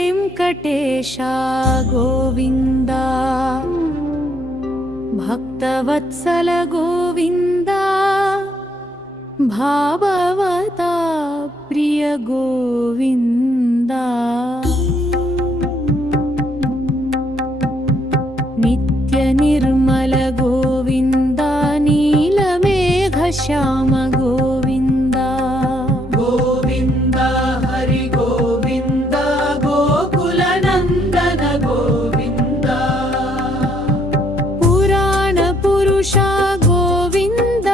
श्रीवेङ्कटेशा गोविन्द भक्तवत्सल गोविन्द भाववता प्रिय गोविन्द नित्य निर्मल गोविन्द नीलमेघ श्याम गोविन्द गोविन्द हरि गोविन्द गोकुल नन्दन गोविन्द पुराण पुरुषा गोविन्द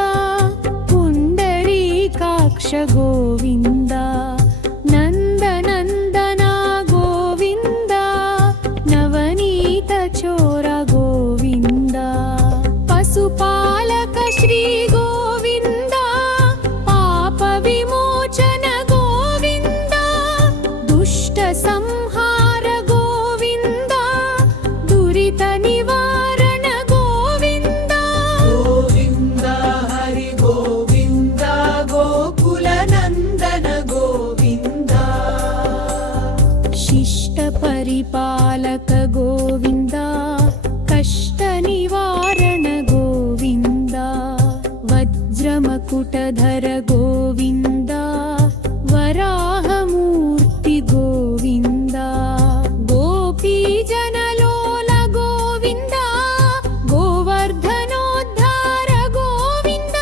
पुण्डरीकाक्ष गोविन्द नन्दनन्दना गोविन्द नवनीत चोर गोविन्द पशुपालक श्री गोविन्द पाप विमोचन गोविन्द दुष्ट संहार गोविन्द दुरित निवारण गोविन्द गोविन्द हरि गोविन्द गोकुल नन्दन गोविन्द शिष्ट परिपालक गोविन्द कष्ट निवारण गोविन्द वज्रमकुटधर गोविन्द वराहमूर्ति गोविन्द गोपीजनलोल गोविन्द गोवर्धनोद्धार गोविन्द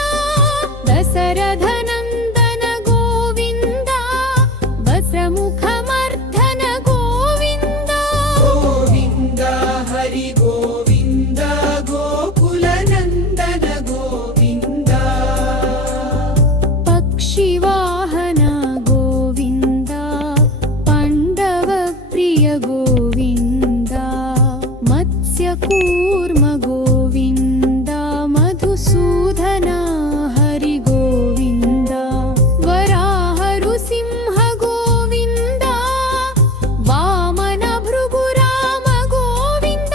दशरथनन्दन गोविन्द वस्त्रमुखमर्दन गोविन्द गोविन्द हरि गोविन्द गोकुल नन्दन गोविन्द पक्षिवाहन गोविन्द पाण्डव प्रिय गोविन्द मत्स्यकूर्म गोविन्द मधुसूदन हरि गोविन्द वराहरुसिंह गोविन्द वामन भृगुराम गोविन्द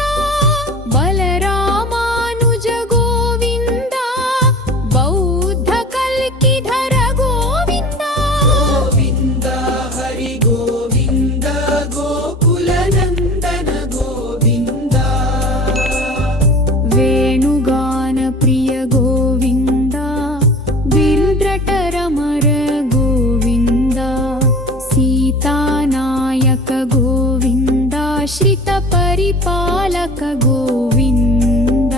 बलरामानुज गोविन्द बौद्ध कल्किधर गोविन्द गोविन्द हरि गोविन्द गोकुल नन्दन गोविन्द वेणुगान प्रिय गोविन्द बिल्ड्रटरमर गोविन्द सीतानायक गोविन्द श्रित परिपालक गोविन्द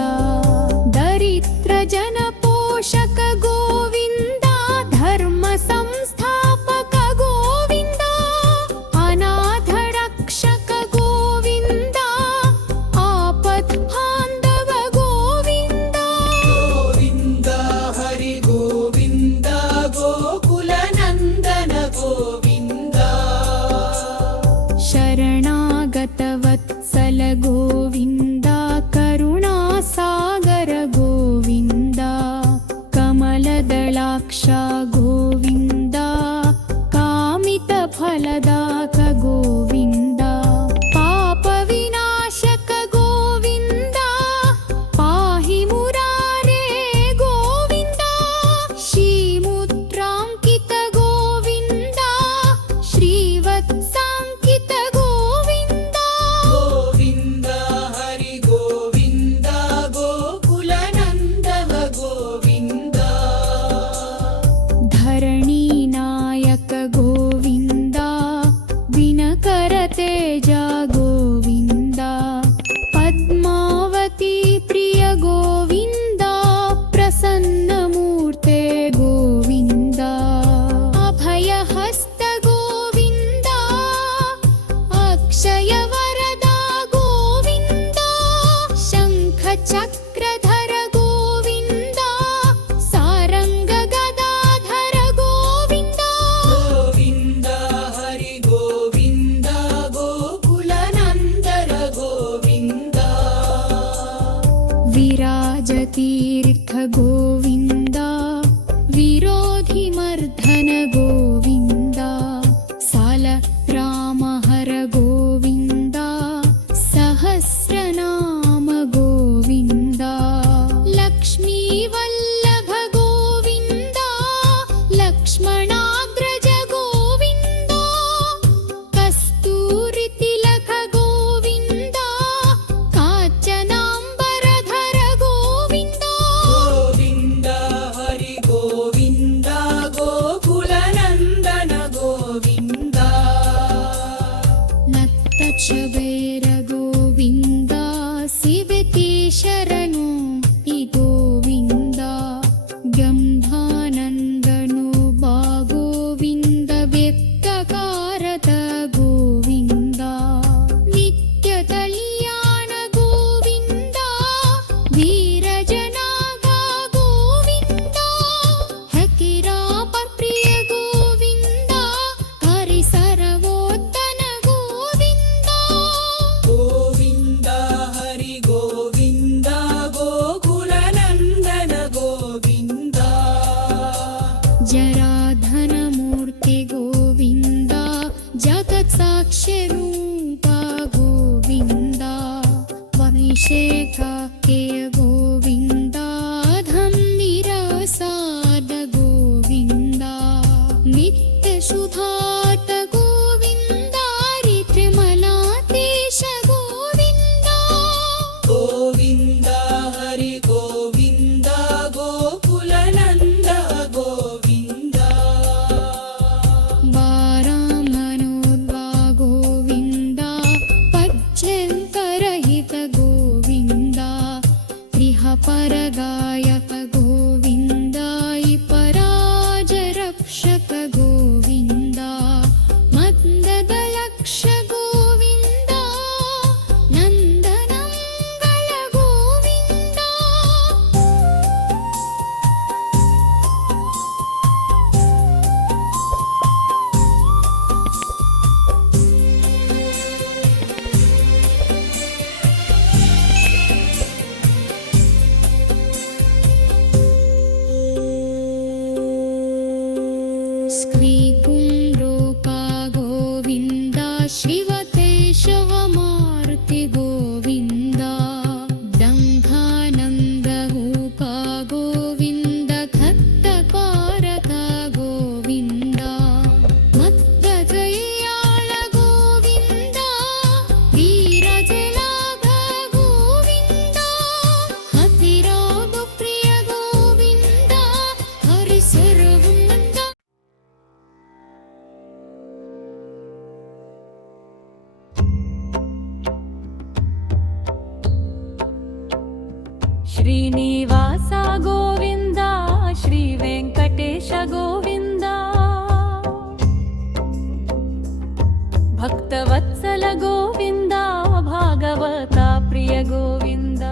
दरिद्र जन पोषक गोविन्द धर्म संस्थापक गोविन्द अनाथ रक्षक गोविन्द आपत् बान्धव गोविन्द गोविन्द हरि गोविन्द गोकुल नन्दन गोविन्द शरणागत वत्सल गोविन्द करुणासागर गोविन्द कमलदलाक्ष गोविन्द कामित फलदाक गोविन्द पाप विनाशक गोविन्द पाहि मुरारे गोविन्द श्रीमुद्राङ्कित गोविन्द श्रीवत्साङ्कित गोविन्द गोविन्द हरि गोविन्द गोकुल नन्दन गोविन्द धरणीनायक गोविन्द दिनकर तेज गोविन्द पद्मावती प्रिय गोविन्द प्रसन्नमूर्ते गोविन्द अभयहस्त गोविन्द अक्षय वरदा गोविन्द शङ्खचक्रधर गोविन्द सारङ्ग गदाधर गोविन्द गोविन्द हरि गोविन्द गोकुल नन्दन गोविन्द विराजतीर्थ गोविन्द विरोधिमर्दन गोविन्द सालग्रामहर गोविन्द सहस्रनाम गोविन्द लक्ष्मीवल्लभ गोविन्द लक्ष्मणाग्रज गोविन्द सुधार्थ गोविन्द त्रिमलातेश गोविन्द गोविन्द हरि गोविन्द गोकुलनन्द गोविन्द वारामनोद्वा गोविन्द पच्यन्तरहित गोविन्द गृहपरगायक गोविन्द पराजरक्षक गोविन्द मन्ददलक्ष गोविन्द नन्दनङ्गल गोविन्द श्रीपुण्डोका गोविन्द शिवकेशवमारुति गोविन्द डङ्घानन्दहूका गोविन्द धत्तकारक गोविन्द मद्गजयाळ गोविन्द वीरजलाभ गोविन्द हतिरागप्रिय गोविन्द हरिसर्वनन्द श्रीनिवास गोविन्द श्री वेङ्कटेश गोविन्द भक्तवत्सल गोविन्द भागवता प्रिय गोविन्द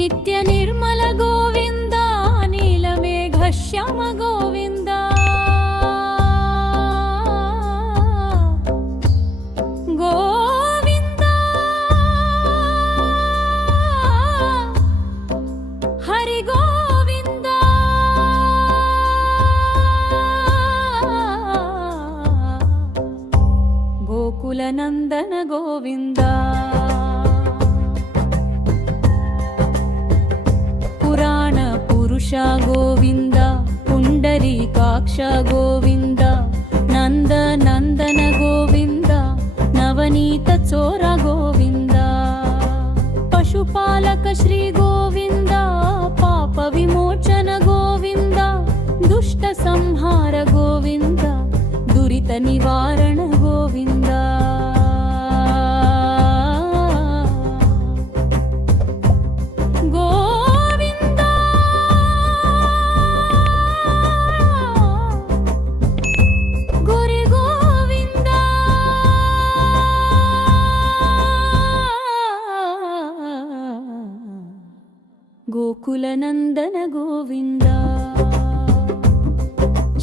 नित्य निर्मल गोविन्द नीलमेघश्याम गोविन्द गोविन्द हरि गोविन्द गोकुलनन्दन गोविन्द पुराण पुरुष गोविन्द पुण्डरीकाक्ष गोविन्द नन्द नन्दन गोविन्द नवनीत चोर गोविन्द पशुपालक श्री गोविन्द पाप विमोचन गोविन्द दुष्ट संहार गोविन्द दुरित निवारण गोविन्द गोविन्द गुरि गोविन्द गोकुलनन्दन गोविन्द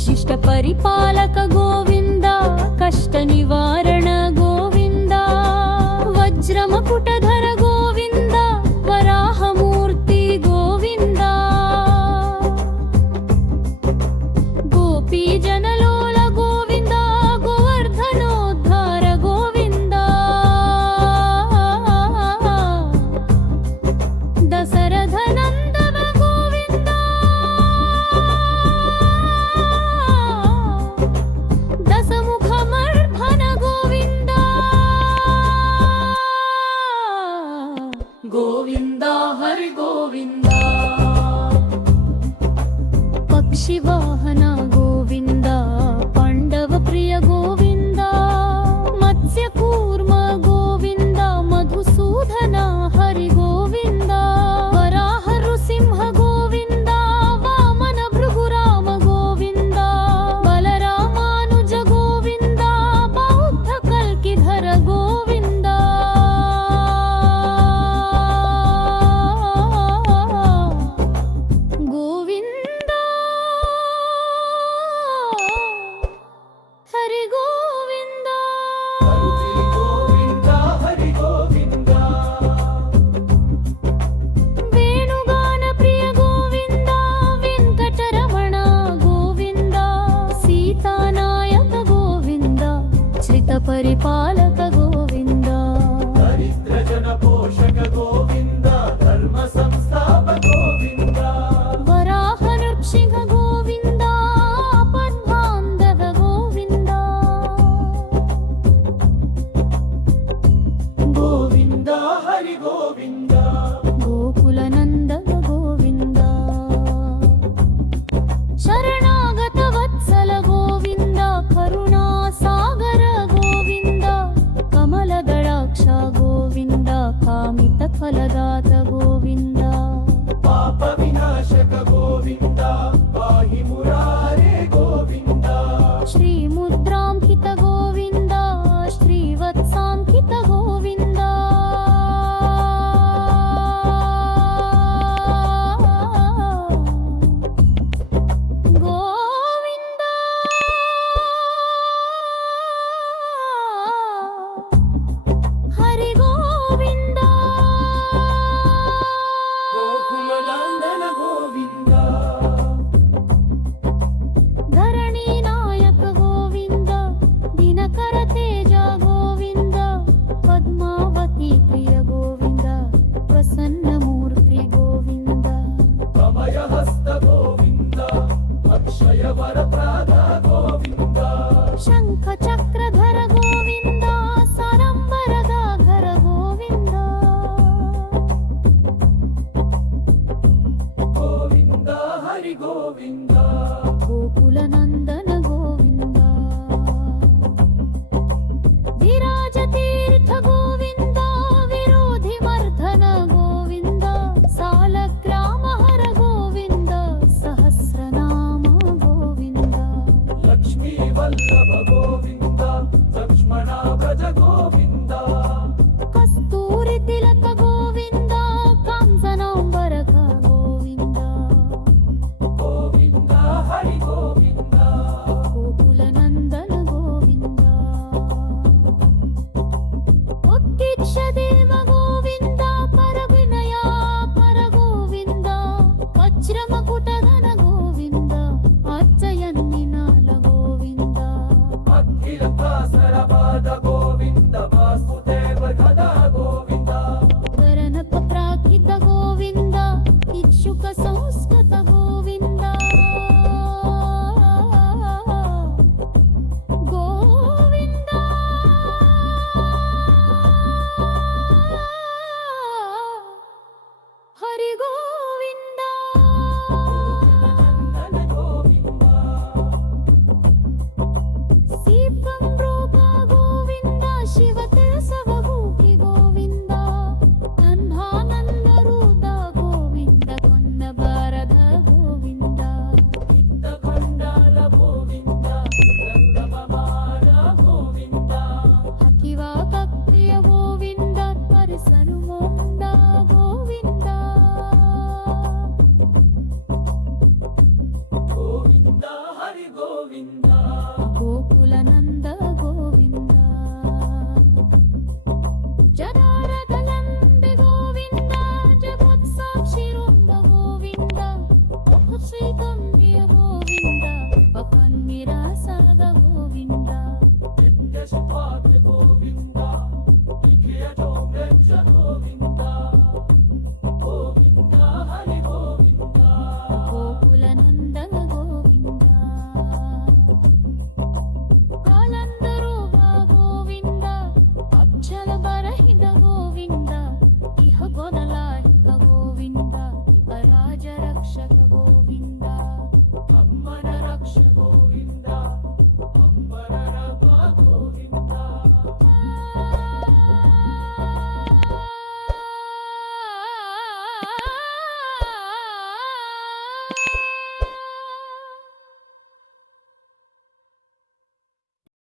शिष्ट परिपालक गोविन्द कष्ट निवारण गोविन्द वज्रमकुटधर गोविन्द वराहमूर्ति गोविन्द गोपी जनलोल गोविन्द गोवर्धनोद्धार गोविन्द दशरथ नन्दन गोविन्द दशमुखमर्धन गोविन्द गोविन्द हरि गोविन्द पक्षिवाहन गोविन्द पाण्डव प्रिय गोविन्द मत्स्यकूर्म गोविन्द मधुसूदन हरि गोविन्द वराह नृसिंह गोविन्द वामन भृगुराम गोविन्द बलरामानुज गोविन्द बौद्ध कल्किधर गोविन्द गोविन्द ವರಪ್ರಾದ ಗೋವಿಂದ ಶಂಖ ಚಕ್ರಧರ ಗೋವಿಂದ ಸಾರಂಬರದಾಘರ ಗೋವಿಂದ ಗೋವಿಂದ ಹರಿ ಗೋವಿಂದ ಗೋಕುಲ ನಂದನ ಗೋವಿಂದ ವಿರಾಜ ತೀರ್ಥ ಗೋವಿಂದ ವಿರೋಧಿ ಮರ್ಧನ ಗೋವಿಂದ ಸಾಲಗ್ರಾಮ ಹರ ಗೋವಿಂದ ಸಹಸ್ರನಾಮ ಗೋವಿಂದ ಲಕ್ಷ್ಮೀ ವಲ್ಲಭ ಗೋವಿಂದ ಲಕ್ಷ್ಮಣ ಭಜ ಗೋವಿಂದ ಕಸ್ತೂರಿ ತಿಲಕ ಗೋವಿಂದ ಕಾಂಸನಾಂಬರಕ ಗೋವಿಂದ ಗೋವಿಂದ ಹರಿ ಗೋವಿಂದ ಗೋಕುಲ ನಂದನ ಗೋವಿಂದ ಉತ್ತಿಕ್ಷ ದೇವ ಗೋವಿಂದ ಪರವಿನಯ ಪರ ಗೋವಿಂದ ವಜ್ರಮಕುಟಧನ ಗೋವಿಂದ ಅಚ್ಚಯನ್ನಿನಾಲ ಗೋವಿಂದ ಅಖಿಲ ದಾಸರವಾದ ಗೋವಿಂದ ವಾಸುದೇವ ಗದಾ ಗೋವಿಂದ ಗರನಪ ಪ್ರಾಕೃತ ಗೋವಿಂದ ಇಕ್ಷುಕ ಸಂಸ್ಕೃತ ಗೋವಿಂದ ಗೋವಿಂದ ಹರಿ ಗೋವಿಂದ ನಂದನ ಗೋವಿಂದ ಸೀಪಂ ರೂಪ ಗೋವಿಂದ ಶಿವ ತಿರಸವ ಗೂಕಿ ಗೋವಿಂದ ನಂದಾನಂದ ರೂದ ಗೋವಿಂದ ಕೊನ್ನ ಬಾರದ ಗೋವಿಂದ ಇತ್ತ ಕೊಂಡಾಲ ಗೋವಿಂದ ರಂಗಮಮಾನ ಗೋವಿಂದ ಹಕಿವ ಕಕ್ರಿಯ ಗೋವಿಂದ ಪರಿಸನು ಮೋಂದ ಗೋವಿಂದ ಗೋವಿಂದ ಹರಿ ಗೋವಿಂದ ಗೋಕುಲ ನಂದ ಗೋವಿಂದ ಜನಾರದಲಂಬೆ ಗೋವಿಂದ ಜಗತ್ಸಾಕ್ಷಿ ವೃಂದ ಗೋವಿಂದ ಶ್ರೀಗಂಭೀರ ಗೋವಿಂದ ಪಕನ್ನಿರಾಸದ ಗೋವಿಂದ ಯಶಪಾತ್ರ ಗೋವಿಂದ ವಿಖಿಯ ಜೋಮೆಚ್ಚ ಗೋವಿಂದ ಗೋವಿಂದ ಹರಿ ಗೋವಿಂದ ಗೋಕುಲ ನಂದನ ಗೋವಿಂದ ಕಾಲಂದರು ಗೋವಿಂದ ಅಚ್ಚಲ ಬರಹಿದ ಗೋವಿಂದ ಇಹ ಗೊದಲ